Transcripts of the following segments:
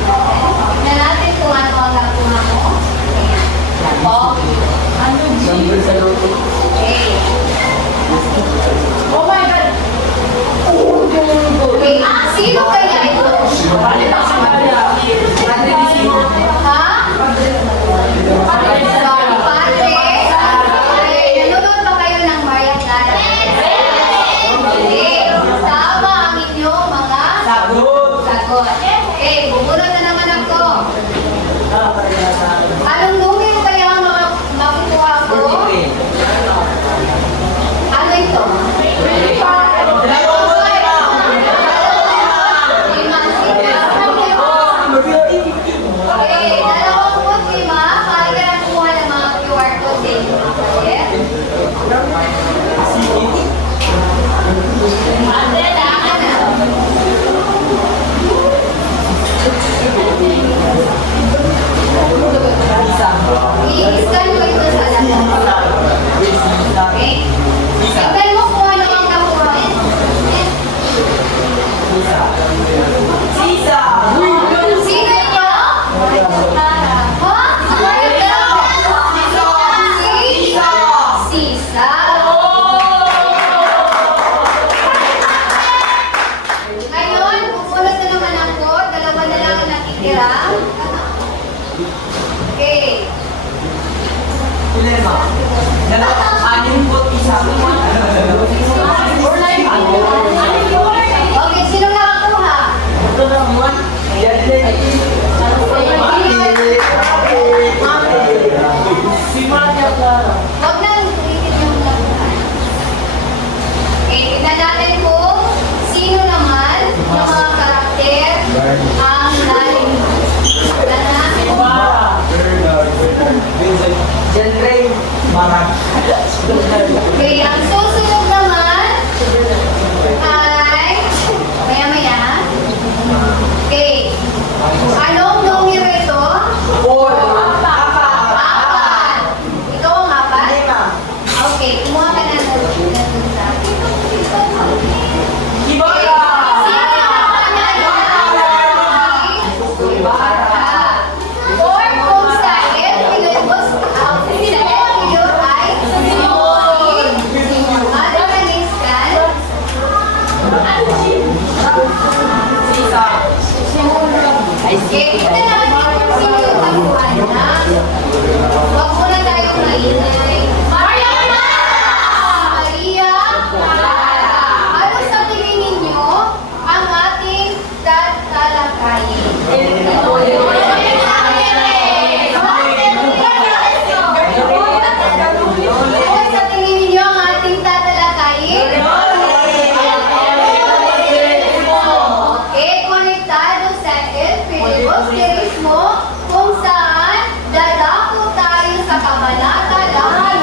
Tignan natin kung ano ang nakuha mo. Oh, ano G? Okay. Oh my God! Okay, sino kaya ito? Ha? Padre? Nanonood ba kayo ng Maria's Nada? Okay. Tama ang inyong mga sagot. Okay, bumunod na naman ako. Anong numero kaya ang makukuha ko? Ano ito? Okay, 25. Pari ka na kumuha ng mga QR code din. Okay? I-scan ko ito sa laptop. Okay? Tignan mo kung ano ang nakuha mo. Sino ito? Ha? Sisa. Ngayon, pupunod na naman ako. Dalawa na lang ang nakitira. Okay. Okay, sino nakakuha? Huwag na ulitin yung nakuha. Okay, tignan natin kung sino naman yung mga karakter ang lalim. Tignan natin. Okay, ang susunod naman ay maya-maya. Okay. Anong numero ito? Apat. Ikaw ang apat? Okay, kumuha ka na ng sa akin. Or kung sa Pilibos, sa Pilyo ay Mother Maniscan. Okay, kita natin kung sino yung taguan na. Huwag muna tayong maingay. Maria! Ano sa tingin ninyo ang ating tatalakayin? Ano sa tingin ninyo ang ating tatalakayin? Okay, konektado sa El Filibusterismo kung saan dadako tayo sa kabanata lahat.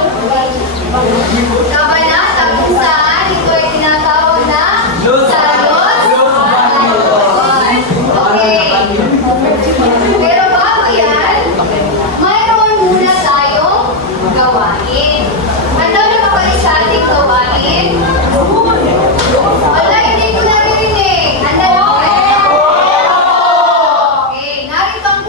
Kabanata kung saan ito ay tinatawag na Salos. Okay. Pero bago yan, mayroon muna tayong gawain. Ano na ba pala sa ating gawain? Wala, hindi ko narinig. Ano na ba? Okay, narito ang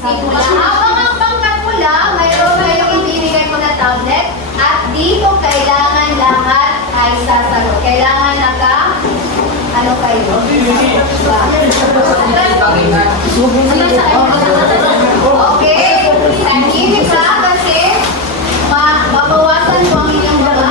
simula. Habang ang pangkat mo lang, mayroon kayong ibibigay ko na tablet at dito kailangan lahat ay sasagot. Kailangan ano kayo? Okay, tahimik ka kasi mabawasan mo ang inyong mga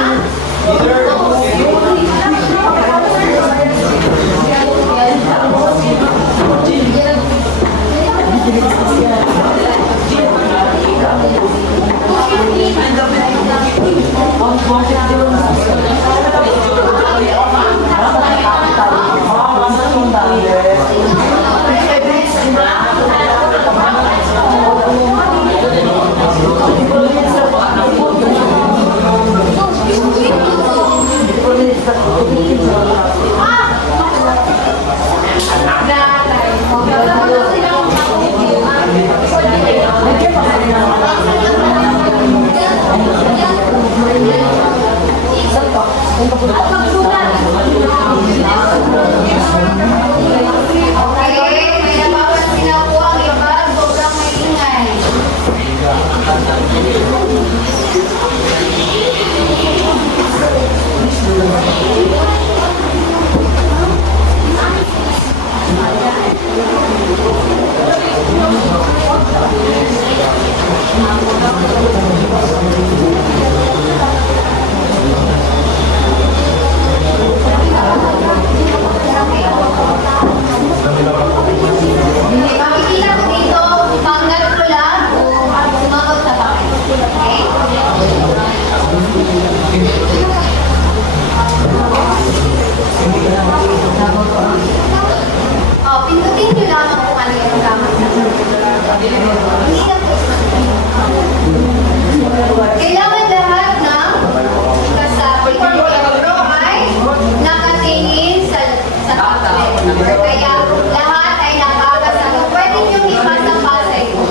pindutin nyo lamang kung ano yung gamit na kailangan lahat ng kasabi ay nakatingin sa tablet. Kaya lahat ay nakakasagot. Pwede nyo ipasa-pasa ito.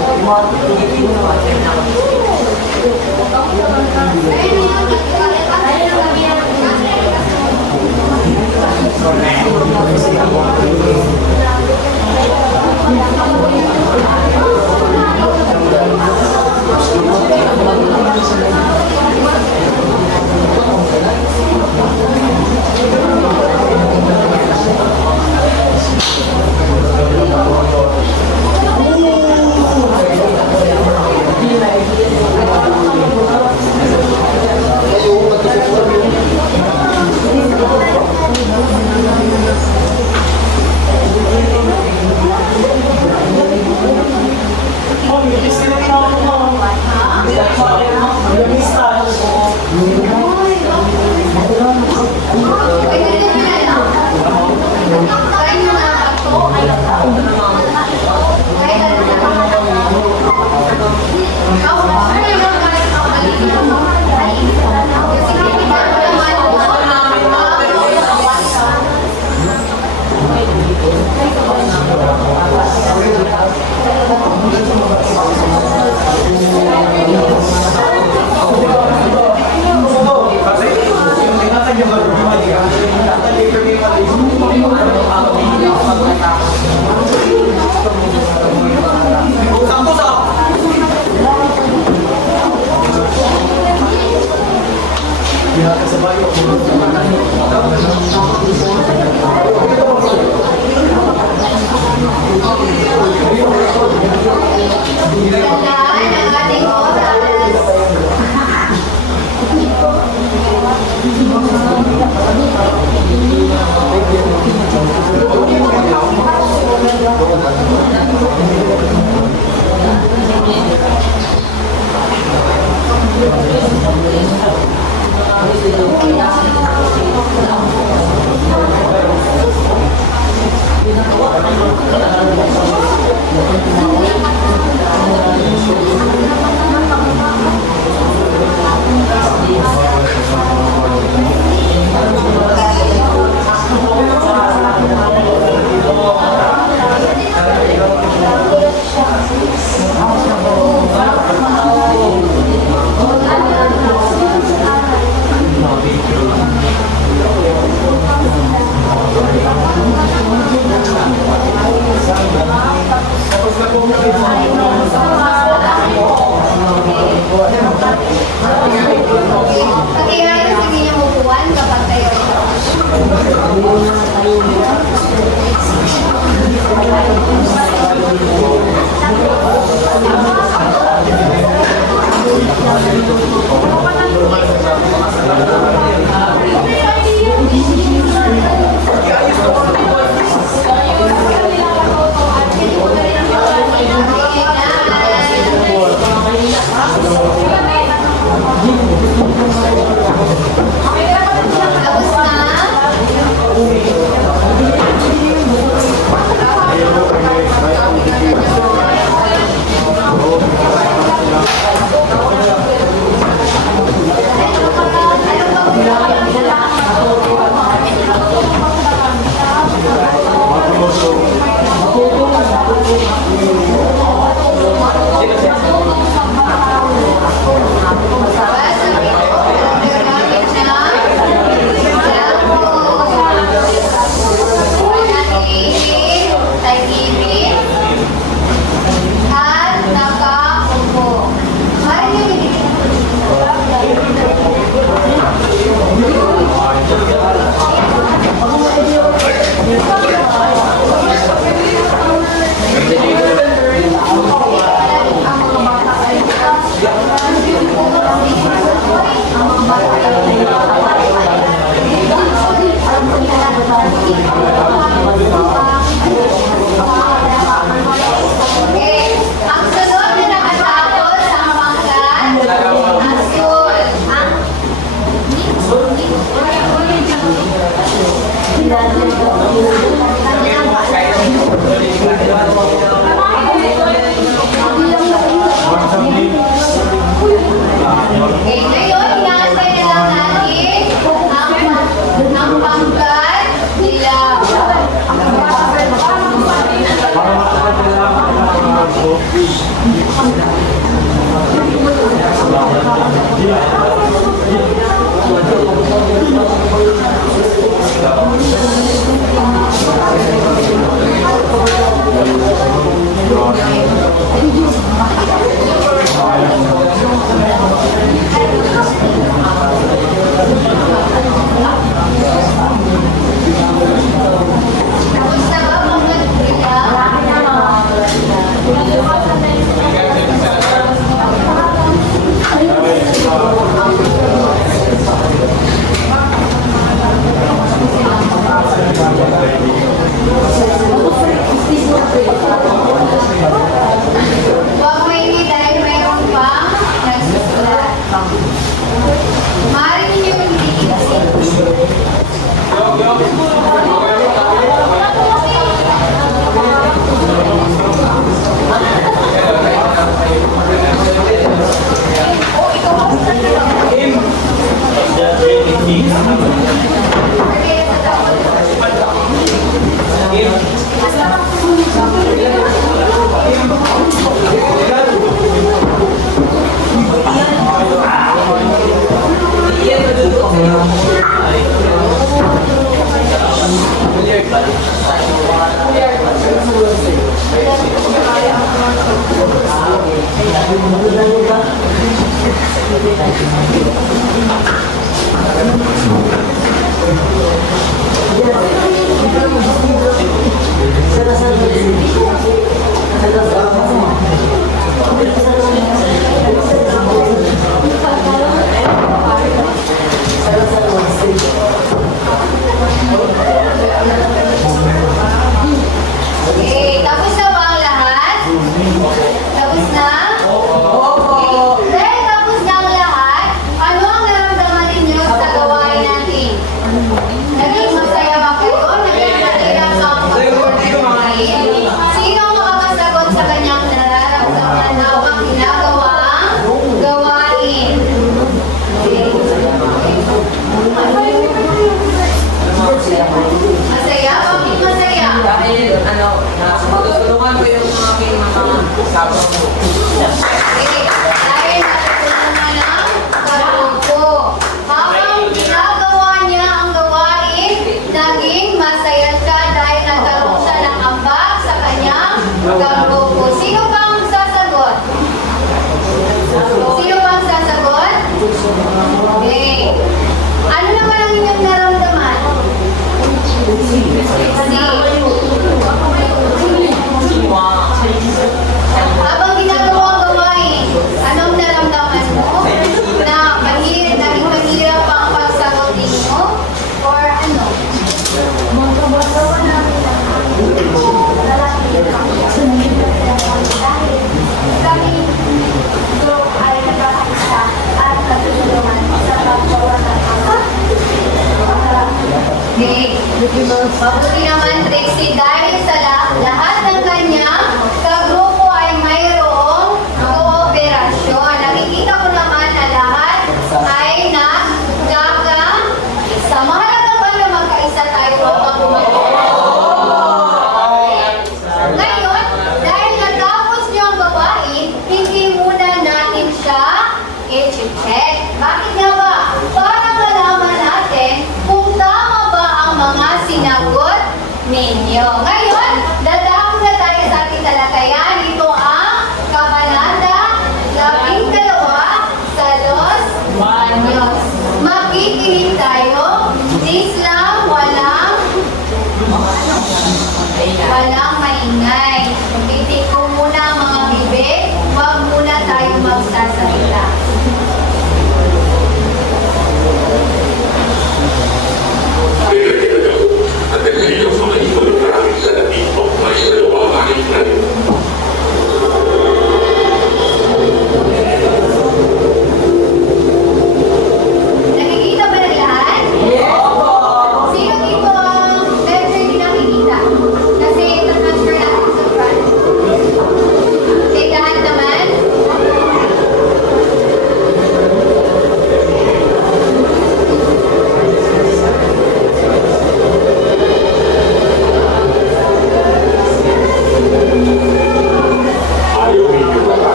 Tapos na.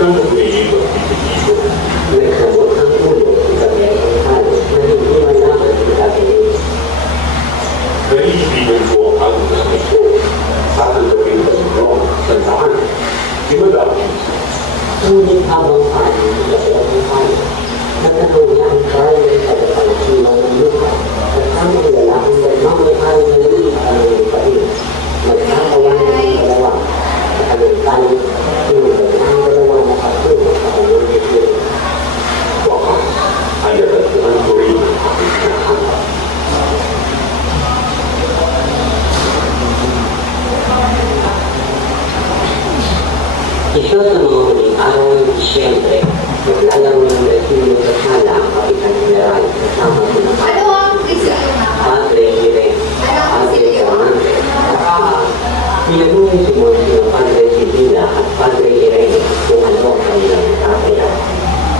Ang nagpili ng pipiligo. Nagkabot ang ulo sa kanyang talo na hindi malaman ang gagawin. Naiibigan ko ang agos nito. Tatanggapin ba nito sa daan? Di madami. Ngunit habang paano sa kanyang talo, nagtanong niya ang kaya ng pagkakalakilang ng lupa at tamang lalaking nagmamayari ng lupa ang lupain. Nagkakawanan ng dalawa sa kanyang talo, tinutag ang dalawa na pagtungo sa kanyang bibig. Wakas ay natagpuan ko rin ang aking hinahanap. Isa sa mga huling araw ng Disyembre, naglalaro ng Resilio sa sala ang Kapitan General kasama sina Ano ang prisilyo nga? Padre Irene, Padre Fernandez, at pinanungin si Monsignor Padre Sibila at Padre Irene kung ano ang kanilang tataya.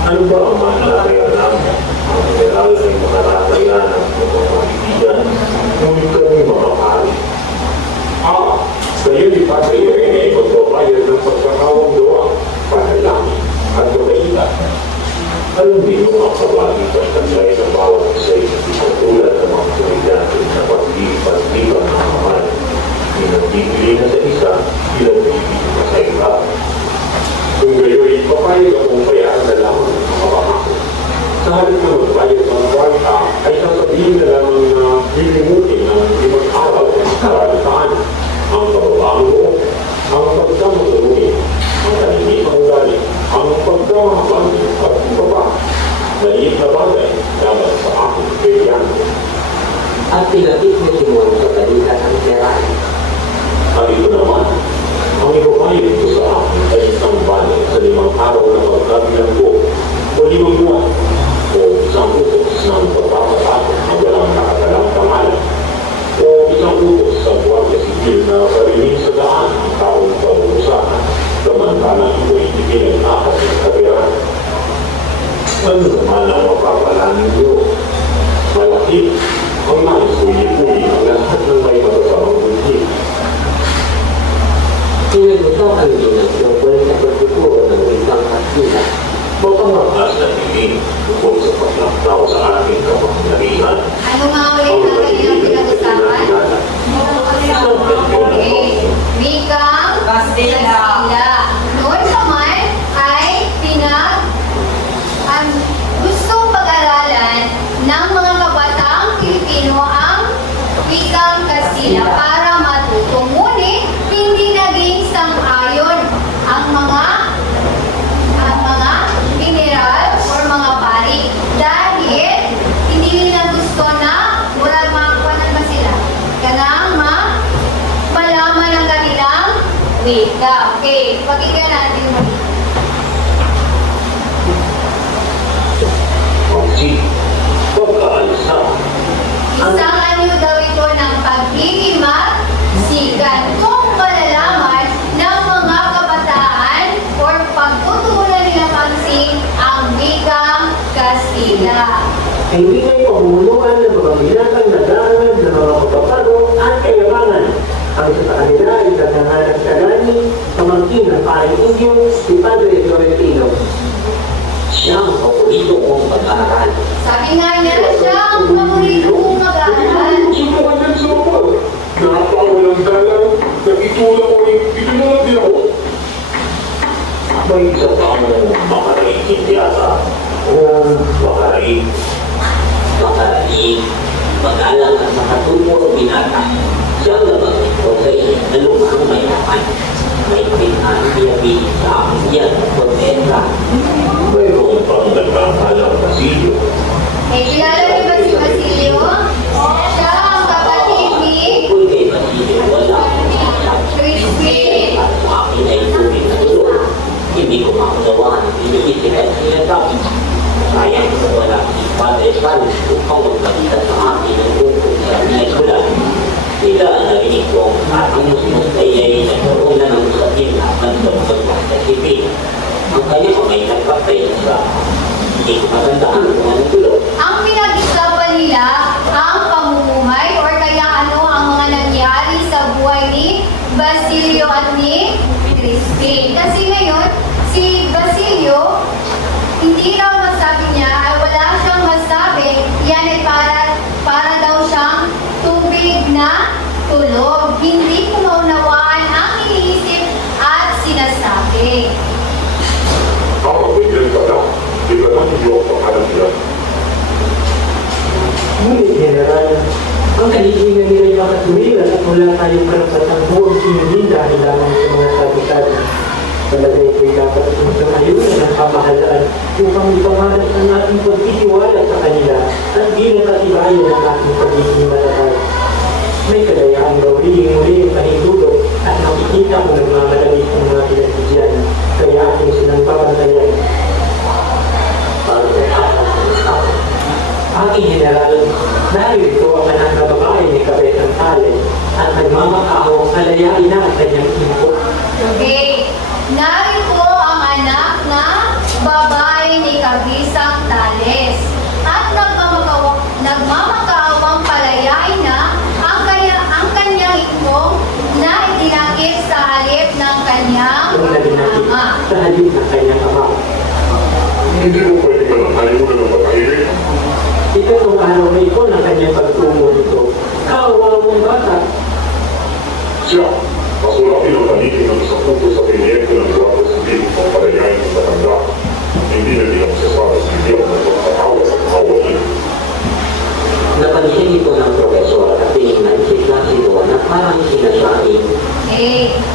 Ano ba ang manataya namin? Ang general ay makatataya ng mga kaibigan, ngunit kami mga pari. Kayo ni Padre Irene ay magbabayad ng pagkakawang gawa, panalangin at pagkailan. Alam niyo ang kabagitan ng lahat ng bawat isa ay tulad ng mga kulidato na pag-lipan ng mahal. Pinagbibili na sa isa, pinagbibili na sa iba. Kung gayo'y papayag akong bayaran na lamang ang mga pangako. Sa halip na magbayad ng kwarta, ay sasabihin na lamang na lilimutin ng limang araw ang karalitaan, ang kababaang loob, ang pagkamatulungin, ang kalimipang galing, ang pagkamahapang at baba. Maliit na bagay dapat sa aking kaibigan. At pinatid ni Simon sa balikat ang Geray. At ito naman, ang ibabayad ko sa akin ay isang bali sa 5 araw na pagkabilang ko o 5 buwan o isang utos ng pagpapatapos na walang nakatalang pangalan o isang utos sa Guardia Civil na parinig sa daan ang taong pag-uusahan samantalang ito'y ipinag-ahas ng kabiran. Ano naman ang mapapala ninyo? Malaki ang naisulit-ulit ang lahat ng may matasamang buntis. Pinag-usapan din ang tungkol sa pagtuturo ng isang kasila. Mapangakas na tingin tungkol sa paglaktaw sa ating kapangyarihan. Ano nga ulit ang kanilang pinag-usapan? Okay. Wikang Kastila. Noon naman ay gustong pag-aralan ng mga kabataang Pilipino ang wikang Kastila para matuto. Ngunit hindi naging sang-ayon ang mga mineral or mga pari dahil hindi nila gusto na murag makakuha na sila kanang malaman ang kanilang wika. Okay, pakinggan natin mo. Pagsi, pagkaalsa, Isang anyo daw ito ng paghihimat-sikan kung malalaman ng mga kabataan or pagtutuunan nila pansin ang wikang Kastila. Ay bigay pamumunuan ng mga binatang nag-aaral ng mga pagpapago at kayabangan. Ang isa sa kanila ay naghahanap sa lani, pamangkin ng paring Indio, si Padre Florentino. Siya ang paborito kong mag-aaral. Sabi nga niya, siya ang paborito kong mag-aaral. gusto ko yan sa mga. Napawalang dalang, nakitulak ko rin, itulungan din ako. May isa pa ang makaraig hindi ata. Makaraig. Makaraig, mag-alang at makatubo ang binata. Siya ang nabanggit ko sa iyo na lumang mayaman. May pinag-iabig sa akin yan, kontenta. Mayroon pang nagkakalang pasilyo. Eh, kilala niyo ba si Basilio? Siya ang kapatid ni Kung kay Basilio, wala akong makasap. Crispin. At sa akin ay tubig na tulog. Hindi ko makagawa ng pinag-isipan sa sinasabi. Sayang ko wala si Padre San upang magpakita sa akin ng tungkol sa pinagsulat. Sila ang narinig ko at ang musmus ay nagkaroon na ng usatin na pagpagpagpag sa sipin. Ang kanya ko may nagpapay sa hindi ko matandaan kung anong tulog. Ang pinag-isapan nila ang pamumuhay or kaya ano ang mga nangyari sa buhay ni Basilio at ni Crispin. Kasi ngayon, si Basilio iyo, hindi raw masabi niya ay wala siyang masabi, yan ay para daw siyang tubig na tulog. Hindi ko maunawaan ang iniisip at sinasabi. Kakapigil ka na. Di ba naman hindi ako pakalandian? Ngunit, General, ang kalilingan nila ay makatuwiran at wala tayong karapatang buong sinilin dahil lamang sa mga sabi-sabi. Talaga ito'y dapat itong ayunan ng pamahalaan upang ipangarap ang ating pagtitiwala sa kanila at di nakatibayan ang ating pagiging matatag. May kalayaan gawin muli ang kahintulog at makikita mo nagmamadali ang mga pinagbigyan, kaya ating silang papantayan. Aking General, narito ang anak na babae ni Kabetang Tales at nagmamakahong alayain na ang kanyang input. Okay. Narito ang anak na babae ni Kabisang Tales at nagmamakawang palayain na ang kanyang ingkong na itinakip sa halip ng kanyang ama. Sa halip ng kanyang ama. Hindi mo pwede ka lang ayunan ng pagkahilig. Ito itong araw na ito ng kanyang pagtungo nito. Kawawa mong bata. Siya, masulakin ang panitin ng isang puto sa piniyento ng Guwapo Civil ng palayain ng matanda. Hindi na nilang sasara sa bigyan ng pagkakawa sa kawain. Napansin ito ng profesor at tinignan si Placido na parang sinasabi,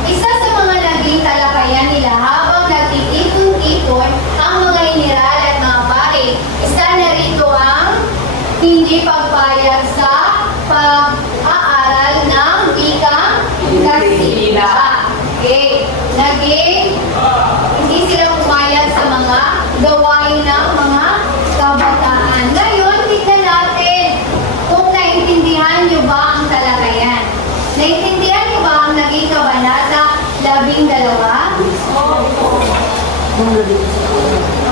Isa sa mga naging talakayan nila habang nagtitipon-tipon ang mga iniral at mga pare. Isa na rito ang hindi pagpayag sa pag-aaral ng wikang Kastila. Okay. Naging hindi sila pumayag sa mga gawain ng mga kabataan. Ngayon, tignan natin kung naintindihan nyo ba ang talakayan. Naintindihan nyo ba ang naging kabanata 12?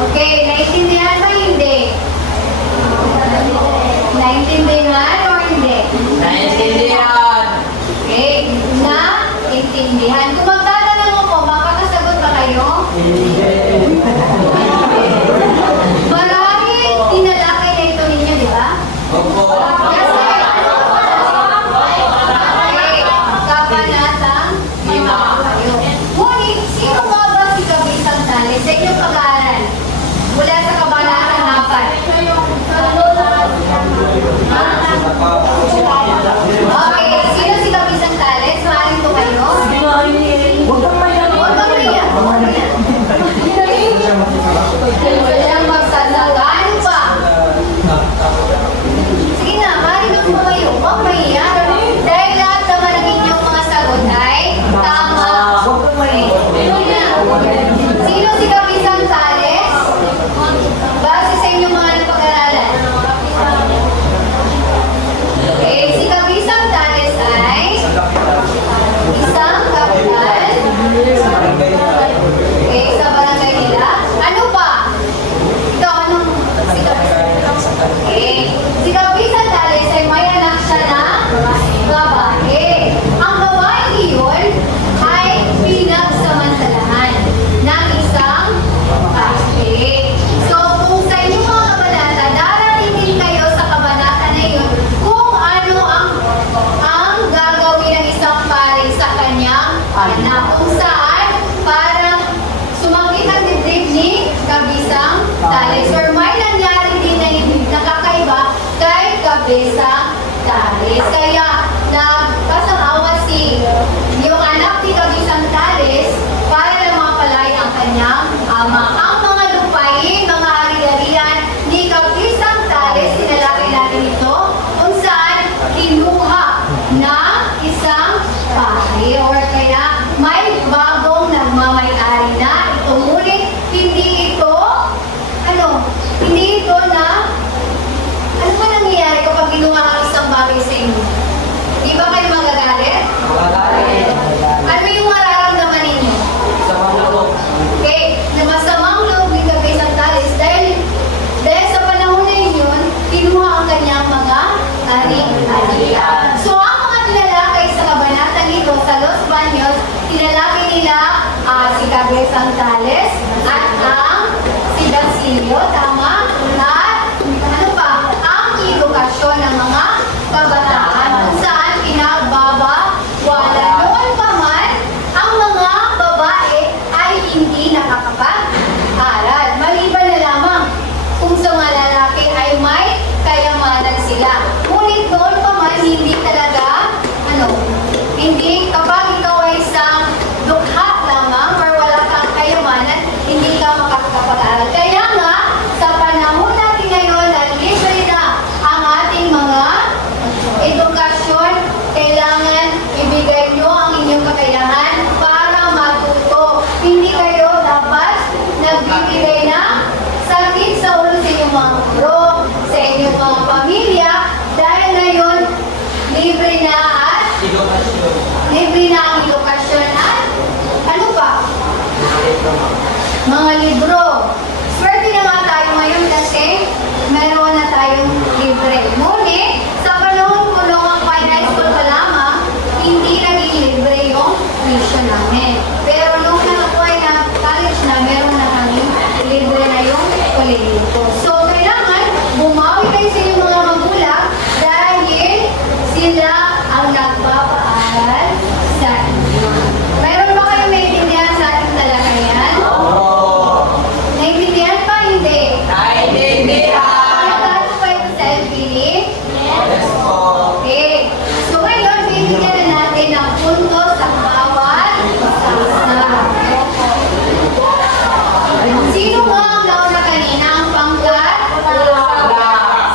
Okay, naintindihan ba hindi? Naintindihan o hindi? Naintindihan! Okay, naintindihan. Kung magtatanong ako, makakasagot ba kayo? Maraming tinalakay na ito ninyo, di ba? Opo! Kasi, kabanatang lima kayo. Ngunit, sino nga ba si Kabisang Tales sa inyong pag-aaral? Mula sa kabanatang 4. Okay, sino si Kabisang Tales? Maaaring po kayo? Huwag kang mayan! Huwag kang maiyak. Walang magsasagaan pa. Sige na, maaaring po kayo. Huwag maiyak. Dahil lahat naman ng inyong mga sagot ay tama. Huwag kang mayan! Sino si Kabisang Tales? Base sa inyong mga napag-aralan. Okay, si Kabisang Tales ay isang kapitan. Okay, sa barangay nila. Ano pa? Ikaw, anong si Kabisang? Okay, si Kabisang Tales ay may anak siya na babae. Ang babae iyon ay pinagsamantalahan ng isang pastrik. So, kung sa inyong mga kabanata, darating din kayo sa kabanata na iyon kung ano ang gagawin ng isang pare sa kanyang anak. Kung saan, parang sumakit ang dibdib ni Kabisang Tales. Or may nangyari din na nakakaiba kay Kabisang Tales. Kaya, nagkasang-awa yung anak ni Kabisang Tales para lang mapalaya ang kanyang ama. Ang mga lupain, mga ari-arian ni Kabisang Tales, sinalakay natin ito kung saan kinuha ng isang pari or kaya may bagong nagmamay-ari na ito. Ngunit hindi ito ano ba nangyayari kapag ginawa ang isang bagay sa inyo? libro. Swerte na nga tayo ngayon kasi meron na tayong libre. Ngunit, sa panahon ko noong fine high school pa lamang, hindi naging libre yung tuition namin. Pero nung ako ay na-college na, meron na kami libre na yung kolehiyo. So, kailangan bumawi kayo sa inyong mga magulang dahil sila ang nagpapaaral sa inyo. Meron ba kayong naiintindihan sa ating talakayan? Naiintindihan pa? Hindi. Nagkakaroon pa ito sa self-belief? Okay. So ngayon, bibigyan na natin ng punto sa bawat isa. Sino mo ang nauna kanina ang pangkat?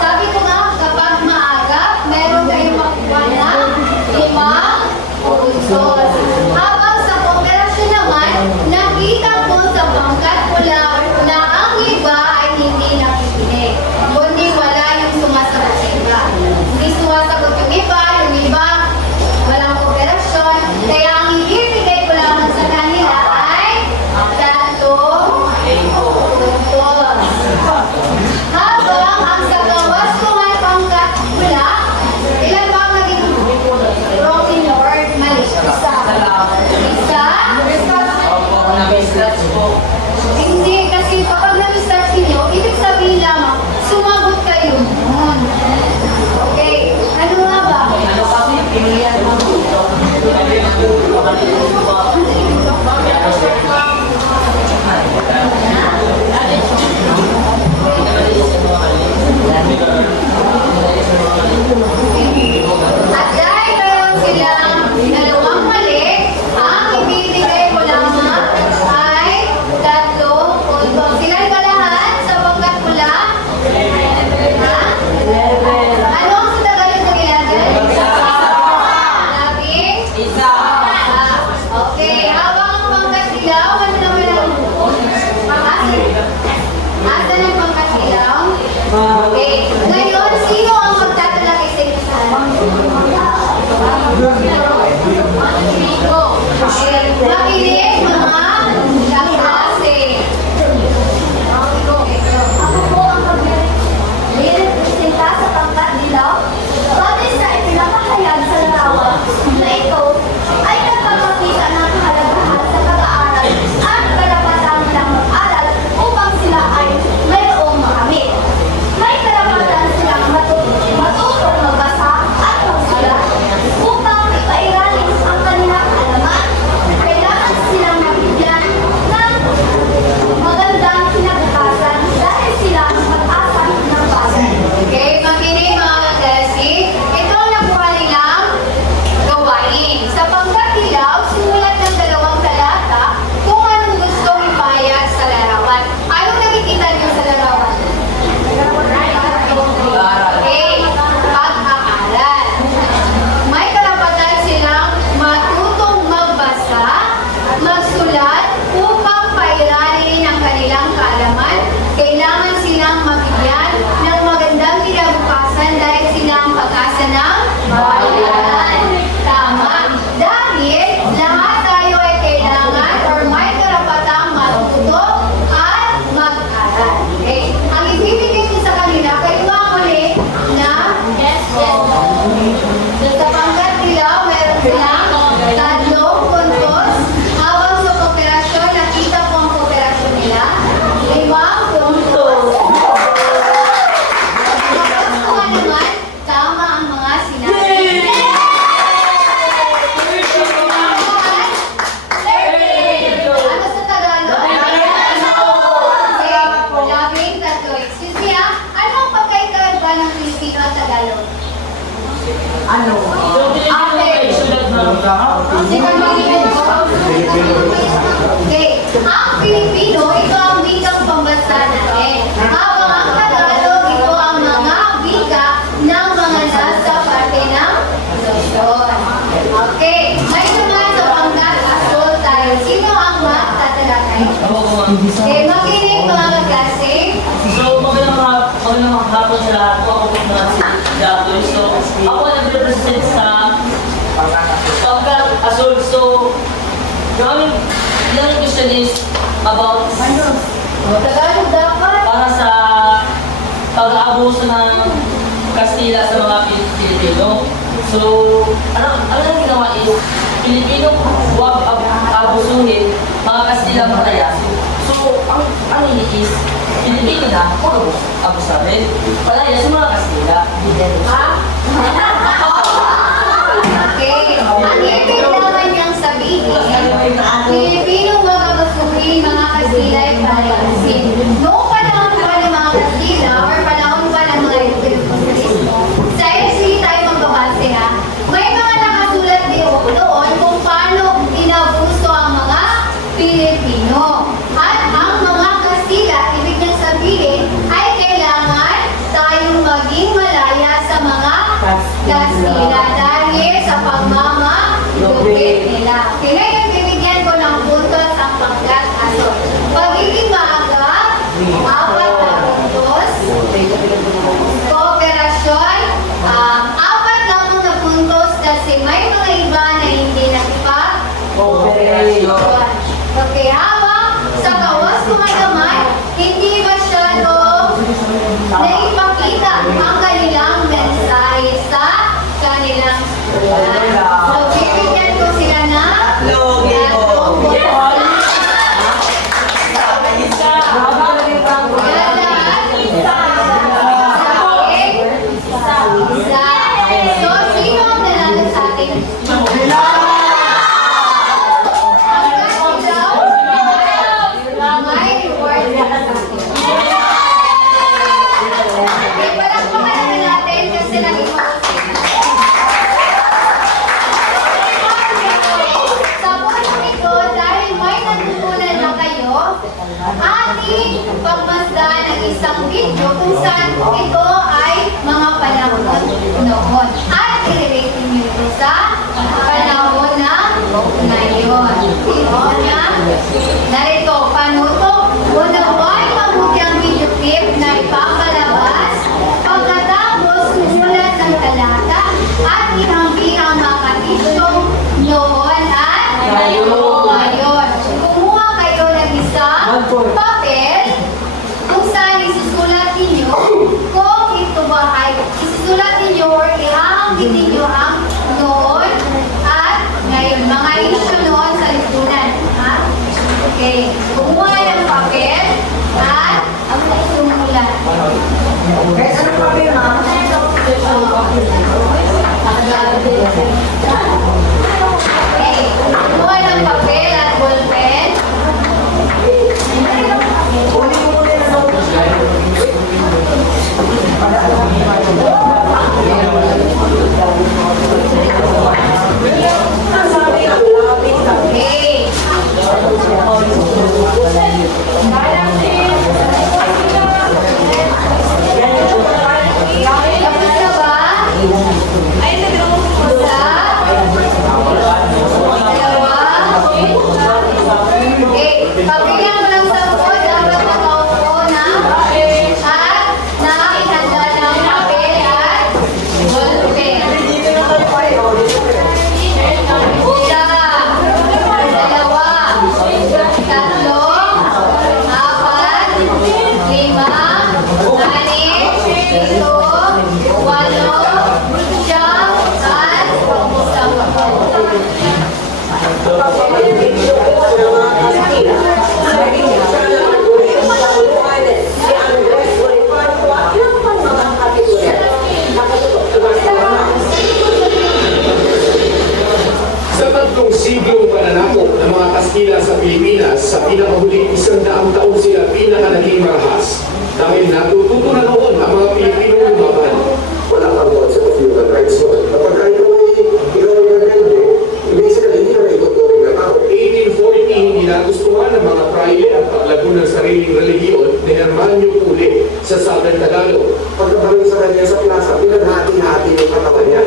Sabi ko nga, kapag maaga, meron kayong makuha na 5 puntos. Habang sa kooperasyon naman, nakita ko sa pangkat pula na ang iba ay hindi nakikinig. Kundi wala yung sumasagot sa iba. Hindi sumasagot yung iba walang kooperasyon. Kaya ang ibibigay ko lamang sa kanila ay 3 puntos. Habang ang sa gawas ko ay pangkat pula, ilan ba ang naging wrong in your word? Mali. Isa. Hindi, kasi kapag na-research ninyo, ibig sabihin lamang, sumagot kayo nun. Okay, ano nga ba? At dahil meron silang 2 mali, ang ibibigay ko lamang ay 3 puntos. Silan ba lahat sa pangkat pula? Ha? Ano ang sa Tagalog na ginagay? Labing? Okay, habang ang pangkat silaw, ano naman ang asan ang pangkat silaw? Okay, ngayon, sino ang magtatalakay sa inyo sa makinig mga kaklase. Ako po ang magre-representa sa pangkat dilaw. Batay sa ipinapahayag sa larawan na ito ay nagpapakita ng kahalagahan sa pag-aaral at karapatan ng mag-aral upang sila ay mayroong makamit. May karapatan silang matutong magbasa at magsulat upang ipairaling ang kanilang kaalaman. Kailangan silang mabigyan ng magandang kinabukasan dahil sila ang pag-asa ng bayan. Okay, makinig mga kaklase. Ito ang nakuha nilang gawain. Sa pangkat dilaw, sumulat ng 2 talata kung anong gustong ipahayag sa larawan. Anong nakikita niyo sa larawan? Okay, pag-aaral. May karapatan silang matutong magbasa at magsulat upang pairalin ang kanilang kaalaman. Kailangan silang mabigyan ng magandang kinabukasan dahil sila ang pag-asa ng bayan. Tama. Dahil lahat tayo ay kailangan or may karapatang matuto at mag-aral. Okay? Ang ibibigay ko sa kanila, kayo ang ulit na sa pangkat dilaw, meron silang 3 puntos. Habang sa kooperasyon, nakita ko ang kooperasyon nila, 5 puntos. Kapag naman, tama ang mga sinabi. Ano sa Tagalog? Labing 3. Excuse me ano ang pagkaiba ng Pilipino at Tagalog? Okay, ang Pilipino, ito ang wikang pambansa natin. Habang ang Tagalog, ito ang mga wika ng mga nasa parte ng Luzon. Okay, ngayon naman sa pangkat asol tayo. Sino ang magtatalakay? Okay, makinig mga kaklase. So, magandang hapon sa lahat po. Ako po mga si Dapoy. So, ako nag-represent sa pangkat asol. So, yung aming question is about Tagalog dapat. para sa pag-aabuso ng Kastila sa mga Pilipino. So, ano ang ginawa is, Pilipino huwag abusuhin, mga Kastila pataya. So, ang ini is, Pilipino na huwag abusahin. Palaya sa mga Kastila. Ha? Okay. Ang ibig naman niyang sabihin, Pilipino huwag abusuhin, mga Kastila ay palayasin. Noong panahon pa ng mga Kastila or panahon pa ng mga Pilipino, sa FC tayo magbabase ha, may mga nakasulat din doon kung paano inabuso ang mga Pilipino. At ang mga Kastila, ibig niyang sabihin, ay kailangan tayong maging malaya sa mga Kastila dahil sa pagmamalupit nila. Ngayon, bibigyan ko ng puntos ang pagkakaso. Pagiging maaga, 4 na puntos. Kooperasyon, 4 lamang na puntos kasi may mga iba na hindi nakipag-kooperasyon. Okay, habang sa kawas kumadamay, hindi masyadong naipakita ang kanilang mensahe sa kanilang sulat. So, bibigyan ko sila ng tatlong puntos. So, sino ang nanalo sa atin? May reward para sa atin. Okay, palakpakan na natin kasi naging sa punto ito, dahil may natutunan na kayo, ating pagmasdan ng isang video kung saan ito ay mga panahon noon. At i-relate niyo ito sa panahon na ngayon. Narito, panuto, unaway mabuti ang video clip na ipapalabas pagkatapos sumulat ng talata at ihambing ang mga kapitong noon at ngayon. Kumuha kayo ng isang papel kung saan isusulat ninyo kung ito ba ay isusulat ninyo or ihambing ninyo ang noon at ngayon. Mga isyu noon sa lipunan. Ha? Okay. Kumuha ng papel at ang sumulat. Okay. Kumuha ng papel at ballpen. Okay. Tapos na ba? Isa. Dalawa. Okay. Pagbilang mo ng 10, dapat nakaupo na at nakihanda ng papel at ballpen. Isa. Dalawa. Tatlo. 4. 5. 6. 7. 8. 8. 9. at 10. Sa 3 siglong pananakop ng mga Kastila sa Pilipinas, sa pinakahuling 100 taon sila naging marahas. Dahil natututo na noon ang mga Pilipino lumaban. Wala kang concept of human rights mo. Kapag ikaw ay nagkende, basically, hindi ka na ituturing na tao. 1840, hindi nagustuhan ng mga praile ang paglago ng sariling relihiyon ni Hermanio Pule sa Southern Tagalog. Pagkabalik sa kanya sa plaza, pinaghati-hati yung katawan niya.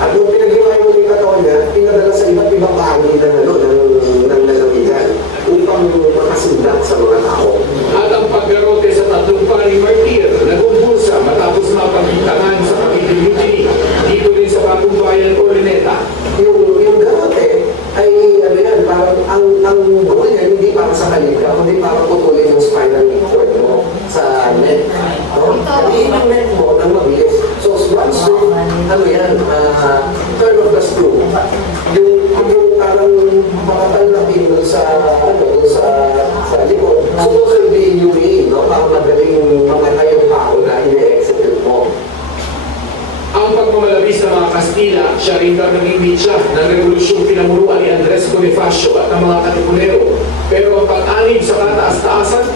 At nung pinaghiway mo yung katawan niya, pinadala sa iba't ibang bahagi ng lalawigan upang makasundan sa mga tao. At ang paggarote sa 3 paring martir nag-umpulsa matapos mapagbitangan sa pagkikimutini dito rin sa Bagong Bayan, Orineta. Yung garote ay, ano yan, parang ang goal niya hindi para sa kanila, kundi para putulin yung spinal siya rin daw naging mitsa ng revolusyong pinamunuan ni Andres Bonifacio at ng mga katipunero. Pero ang pag-anib sa kataas-taasan,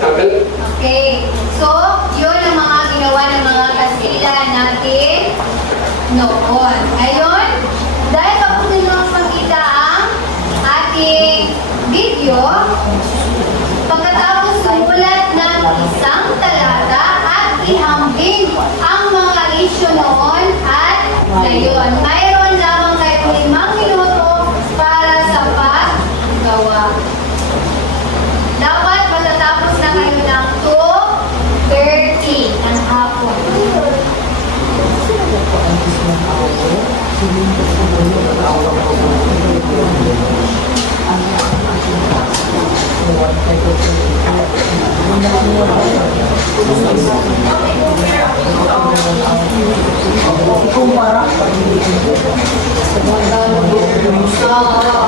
Okay, so yun ang mga ginawa ng mga Kastila natin noon. Ngayon, dahil tapos ninyo makita ang ating video, pagkatapos sumulat ng isang talata at ihambing ang mga isyu noon at ngayon, mayroon lamang kayo 5 minuto para sa paggawa. Dapat matatapos na kayo ng 2:30 ng hapon.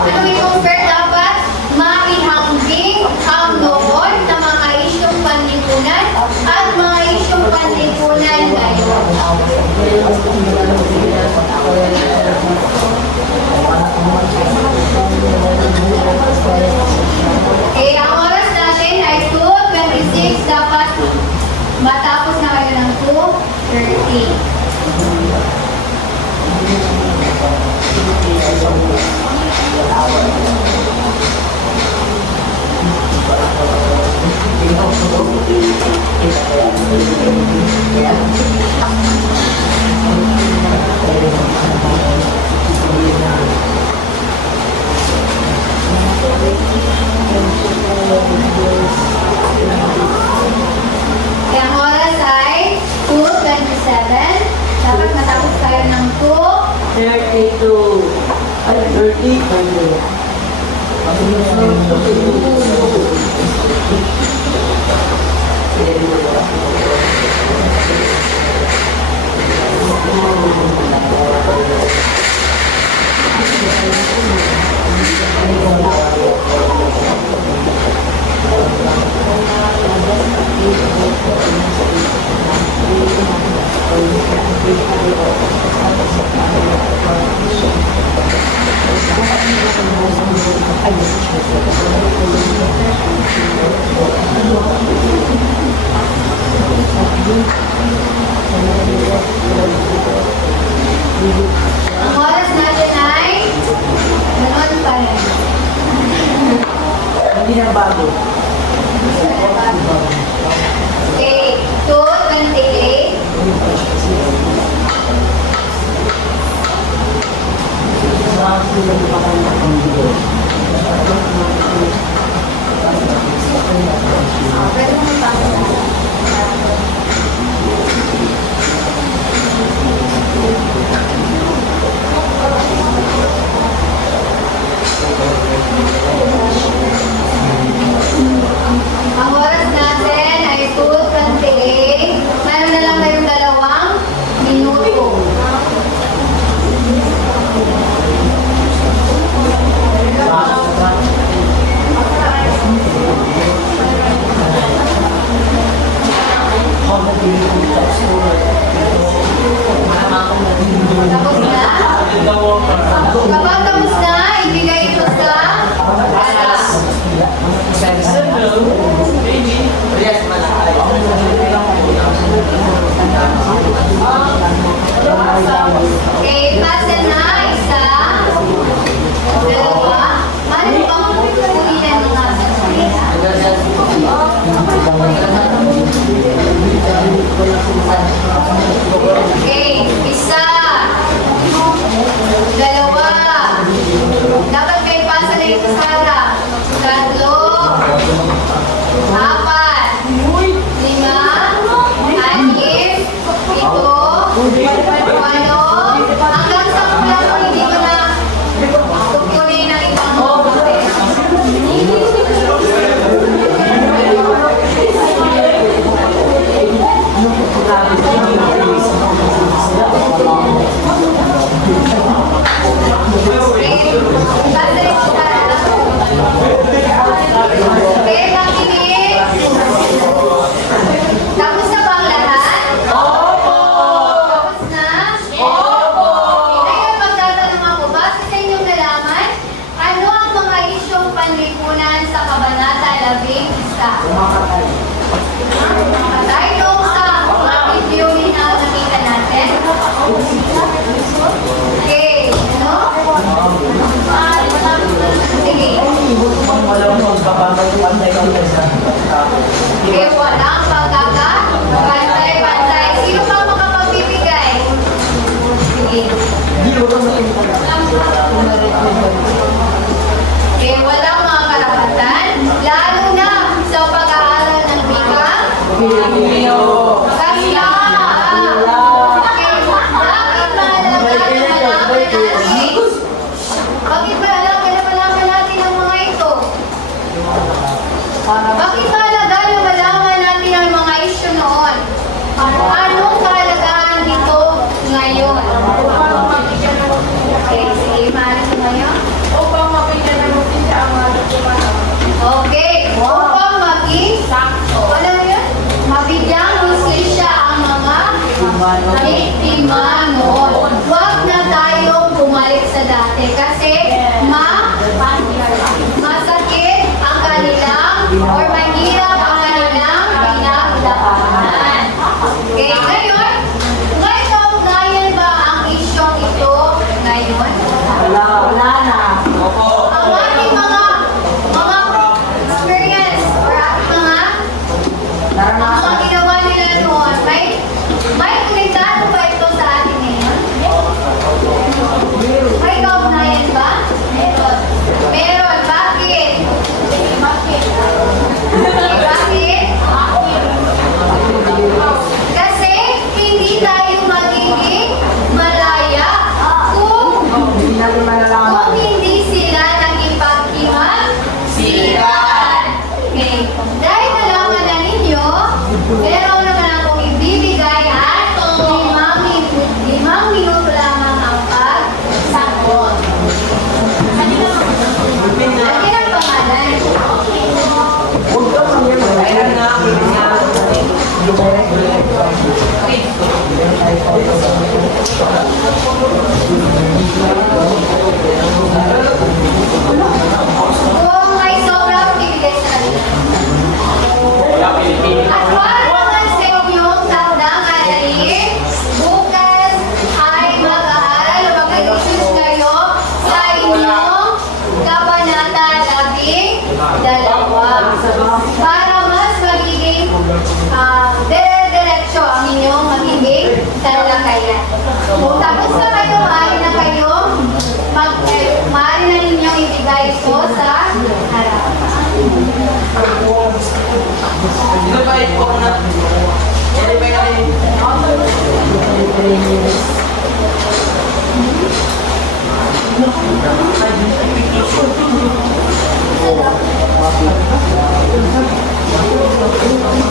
Ano i-compare dapat? Maihambing ang noon na mga isyong panlipunan at mga isyong panlipunan ngayon. Okay, ang oras natin ay 2:26. Dapat matapos na kayo ng 2:30. Kaya ang oras ay 2:27. Dapat matapos tayo ng 30. Ang oras natin ay ganoon pa rin. Hindi na bago. Okay, 2:28. Pwede mo magpapasal. Ang oras natin ay 2:28. Meron na lang kayong 2 minuto. Tapos na? Kapag tapos na, ibigay ito sa alas. Okay, pasa na. Isa. Dalawa. Ano bang kulinan ng nasa kanila? Okay, isa. Dalawa. Dapat kayo pasa na yung sala. 3. 4. 5. 6. 7. 8. Hanggang sa kulang kung hindi mo na Kapantay-pantay sa Okay, walang pagkaka-pantay-pantay. Sino pa makapagbibigay? Sige. Okay, walang mga karapatan, lalo na sa pag-aaral ng wika. Kaya, okay, bakit malaman natin ang mga ito? Bakit mahalaga na malaman natin ang mga isyu noon? Anong kahalagahan dito ngayon? Okay, sige, maaari mo ngayon. Okay, upang maging sakto. Ano yun? Mabigyang hustisya ang mga biktima noon. Huwag na tayong bumalik sa dati kasi masakit ang kanilang or mahirap ang kanilang pinagdaanan. Okay, ngayon, may kaugnayan ba ang isyong ito ngayon? Wala na. Ang ating mga experience or ating mga ginawa nila noon, may konektado ba ito sa atin ngayon? May kaugnayan ba? Meron. Bakit? Bakit? Kasi hindi tayo magiging malaya kung hindi sila nakipaghiwalay. Okay. Dahil nalaman na ninyo, meron naman akong ibibigay at 5 minuto lamang ang pagsagot. Lagi ng pangalan. Kung may sobrang bibigay sa kanila. At para naman sa inyong tandang alalain, bukas ay mag-aaral o mag-isus kayo sa inyong kabanata 12 para mas magiging dire-diretso ang inyong magiging talakayan. Kung tapos na kayo, maaari na ninyong ibigay ito sa harap. Ito ba ito na? Ito ba Thank you.